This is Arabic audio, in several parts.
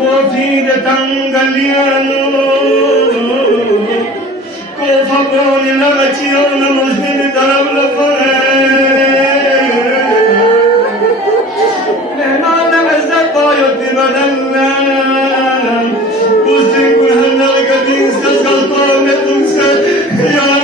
كوفيدة قليانو كوفابون لغتيون مسلم درب لفاين نهمان عزت بايوت بمدلان بوستين كل هنالك دين استسقل طوم يتنسى يا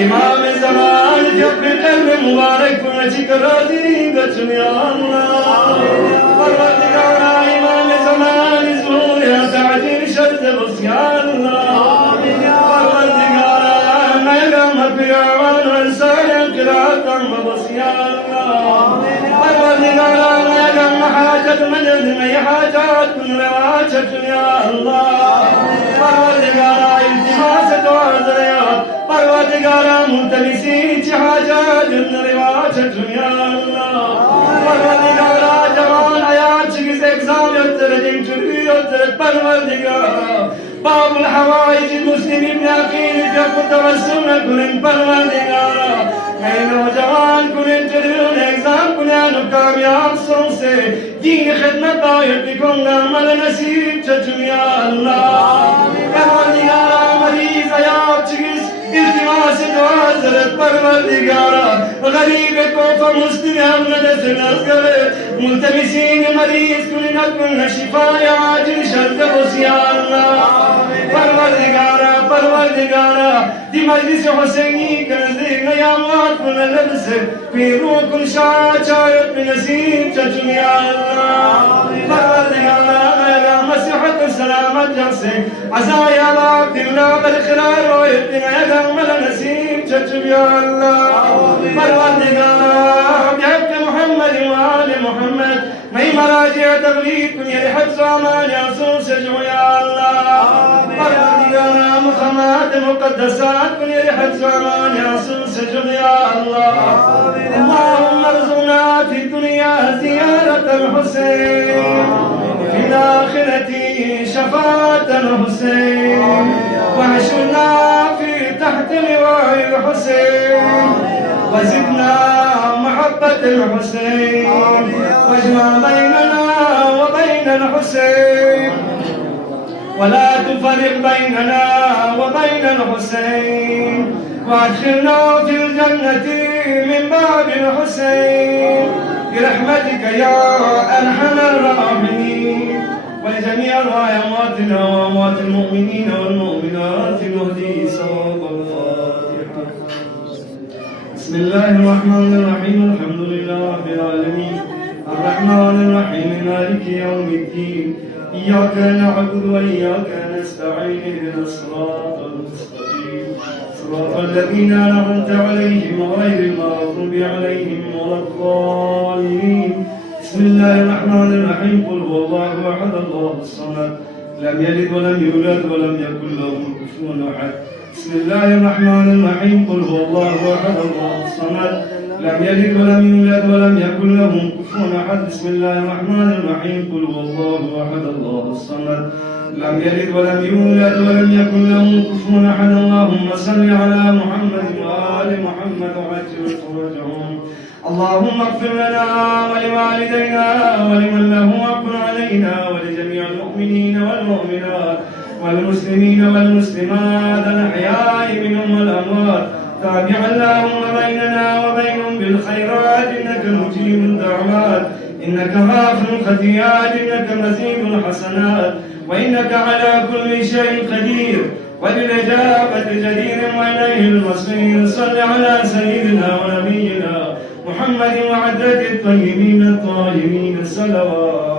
إمام الزمان في قلب مبارك فنجيك راضي قتل يا الله پروردگارا إمام الزمان زور يا تعديل شرط بس يا الله پروردگارا ميغم پیروان وانسان انقراض بس يا الله پروردگارا ميغم حاجت مدد مي حاجات كن رواجت يا الله پروردگارا التماس دعا پروردگارا ملتمسین چه حاجات رواجت یا الله پروردگارا جوان حیات چگز اقزام یدرد انجلی یدرد پروردگارا باب الحوائج المسلمین یقین جب توسل کنن پروردگارا میں نوجوان کنن جلیون اقزام کنن و کامیاب سن سے دین خدمت آیت کن عمل نصیب چچ یا اللہ پروردگارا مریض حیات چگز التماس دعا زرت پروردگارا غریب کوفہ مسلم احمد سنسکر ملتمسین مریض کنن کن شفای عاجل شرط یا اللہ پروردگارا دی مجلس حسینی کنزدیک نیامات کن لبس پیرو کن شاہ چایت بنسیم چچن یا اللہ پروردگارا میرا مسیحت سلامت جنسے عزایا باق دلنا برقرار رویت دنیا مل نسیم چچن یا اللہ پروردگارا بحق محمد وآل محمد میں مراجع تبلیغ کن یہ حفظ امان یاسون سجو یا اللہ پروردگارا مخمات مقدسات کن یہ حفظ امان یاسون سجو یا اللہ اللہم ارزقنا فی الدنیا زیارت الحسین في الآخرة شفاعة الحسين وحشرنا في تحت لواء الحسين وزدنا محبة الحسين واجمع بيننا وبين الحسين ولا تفرق بيننا وبين الحسين وادخلنا في الجنة من باب الحسين برحمتك يا أرحم الراحمين ولجميع أرواح أمواتنا وأموات المؤمنين والمؤمنات نهدي صواب الفاتحة. بسم الله الرحمن الرحيم الحمد لله رب العالمين الرحمن الرحيم مالك يوم الدين إياك نعبد وإياك نستعين اهدنا الصراط صراط الذين أنعمت عليهم غير المغضوب عليهم ولا الضالين. بسم الله الرحمن الرحيم. قل هو الله أحد الله الصمد لم يلد ولم يولد ولم يكن له كفوا أحد. بسم الله الرحمن الرحيم. قل هو الله أحد الله الصمد لم يلد ولم يولد ولم يكن له كفوا أحد. بسم الله الرحمن الرحيم. قل هو الله أحد الله الصمد لم يلد ولم يولد ولم يكن له كفوا أحد. اللهم صل على محمد وآل محمد وعجل فرجهم. اللهم اغفر لنا ولوالدينا ولمن له حق علينا ولجميع المؤمنين والمؤمنات والمسلمين والمسلمات الأحياء منهم والأموات. تابع اللهم بيننا وبينهم بالخيرات إنك مجيب الدعوات، إنك غافر الخطيئات، إنك مزيد الحسنات، وإنك على كل شيء قدير وبالإجابة جدير وإليه المصير. صل على سيدنا ونبينا محمد وعدة الطيبين الطاهرين الصلوات.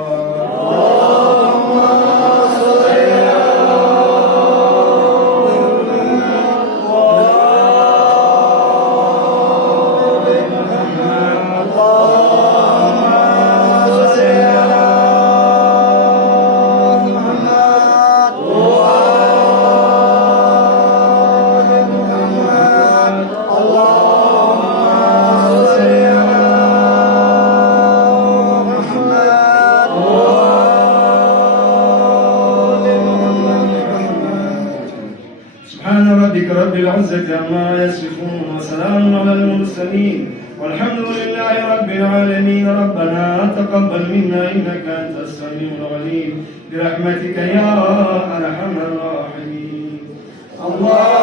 رب العزة عما يصفون وسلام على المرسلين والحمد لله رب العالمين. ربنا تقبل منا إنك أنت السميع العليم برحمتك يا أرحم الراحمين. الله